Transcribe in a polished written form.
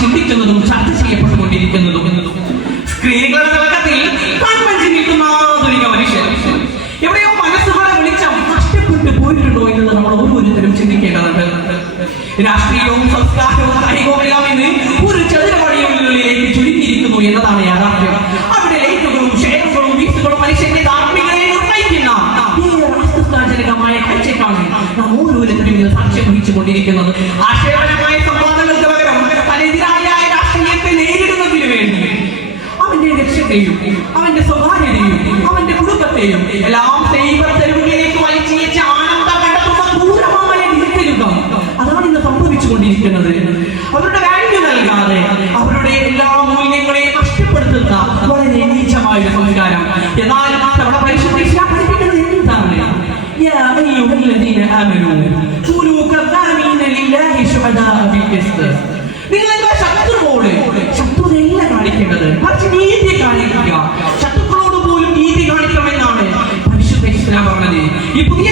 ചിന്തിക്കുന്നതും ചർച്ച ചെയ്യപ്പെട്ടുകൊണ്ടിരിക്കുന്നതും. സ്ക്രീനുകളുടെ തിളക്കത്തിൽ കൺമഞ്ചി നിൽക്കുന്ന ആധുനിക മനുഷ്യർ. എവിടെയോ മനസ്സുകളെ വെളിച്ചം നഷ്ടപ്പെട്ടു പോയിട്ടുണ്ടോ എന്നത് നമ്മൾ ഓരോരുത്തരും ചിന്തിക്കേണ്ടതുണ്ട്. രാഷ്ട്രീയവും സംസ്കാരവും കായികവുമെല്ലാം ഇന്ന് ഒരു ചതുരവഴികളിലേക്ക് ചുരുക്കിയിരിക്കുന്നു എന്നതാണ് യാഥാർത്ഥ്യം. അവിടെ ലൈറ്റുകളും ഷെയറുകളും വീസുകളും മനുഷ്യന്റെ ധാർമ്മികതയെ നിർണ്ണയിക്കുന്ന ജനകമായ കാഴ്ചക്കാണ് നാം ഓരോരുത്തരും ഇന്ന് സാക്ഷ്യം വഹിച്ചുകൊണ്ടിരിക്കുന്നത്. ആശയപരമായ സംവാദങ്ങൾക്ക് പകരം തനെതിരായ രാഷ്ട്രീയത്തെ നേരിടുന്നതിന് വേണ്ടി അവന്റെ ലക്ഷ്യത്തെയും അവന്റെ സ്വകാര്യതയും അവന്റെ കുടുംബത്തെയും എല്ലാം ദൈവത്തെരുവിലേക്ക് വലിച്ചയച്ച ആനന്ദം കണ്ടെത്തുന്ന ദൂരമായ നിൽക്കലുക. അതാണ് ഇന്ന് സംഭവിച്ചുകൊണ്ടിരിക്കുന്നത്. അവരുടെ വാല്യൂ നൽകാതെ അവരുടെ എല്ലാ മൂല്യങ്ങളെയും നഷ്ടപ്പെടുത്തുന്ന വളരെ നീചമായ ഒരു സംസ്കാരം. എന്നാൽ നമ്മുടെ പരിശുദ്ധ ഇസ്ലാം പഠിപ്പിക്കുന്നത് എന്താണ്? يا أيها الذين آمنوا كونوا كظالمين لله شهداء بالقسط. നിങ്ങൾ എന്താ ശത്രുതയല്ല കാണിക്കേണ്ടത്, മറിച്ച് നീതി കാണിക്കുക. ശത്രുക്കളോട് പോലും നീതി കാണിക്കണമെന്നാണ് പരിശുദ്ധ ഇസ്ലാം പറഞ്ഞത്. ഈ പുതിയ